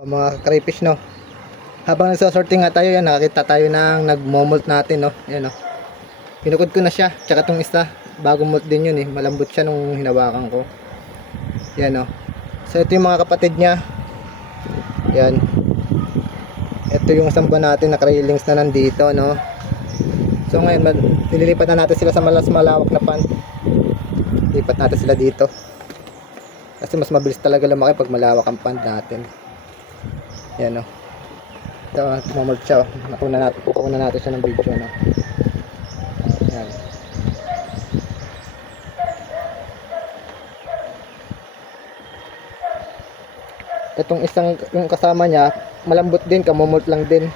Mga crayfish, no, habang nagsasorting nga tayo, yan, nakakita tayo ng nagmomolt natin, no. Yan, no, pinukod ko na siya, tsaka tong isa bagong molt din yun, malambot siya nung hinawakan ko. Yan, no, so ito yung mga kapatid niya. Yan, ito yung samba natin na craylings na nandito, no. So ngayon nililipat na natin sila sa mas malawak na pond. Lipat natin sila dito kasi mas mabilis talaga lumaki pag malawak ang pond natin. Yan, no, ito, mamolt siya, kukuha na natin siya ng video, no. Yan, itong isang yung kasama niya malambot din, kamomolt lang din,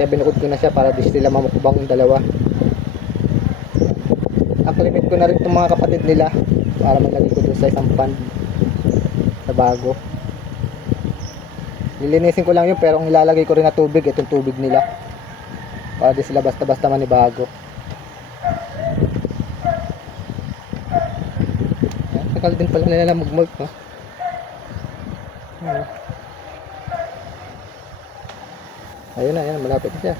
kaya binukod ko na siya para di sila mamukbang yung dalawa. Acclimate ko na rin itong mga kapatid nila para maglagay ko dun sa isang pond sa bago. Lilinisin ko lang yun, pero ang ilalagay ko rin na tubig, itong tubig nila, para di sila basta-basta manibago. Tagal din pala nila mag-molt, no? Ayun na, ayun, malapit na siya.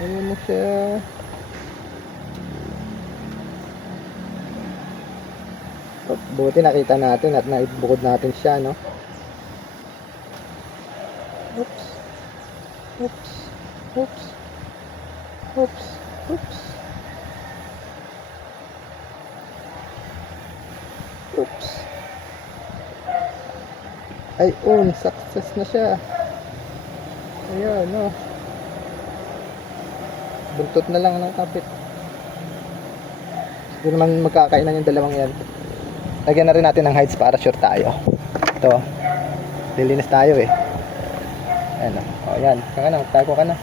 Ayun na siya. Buti nakita natin at naibukod natin siya, no? Oops. Oops. Oops. Oops. Oops. Oops. Ayun, success na siya. Ayan, no. Buntot na lang ng kapit. Hindi naman magkakainan yung dalawang yan. Lagyan na rin natin ng hides para sure tayo. Ito, lilinis tayo, ayan, o, ayan, kaya na, tago ka na.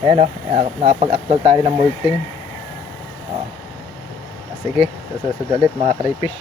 Ayan, o, nakapag-actual tayo ng molting. O, sige, susunod ulit mga crayfish.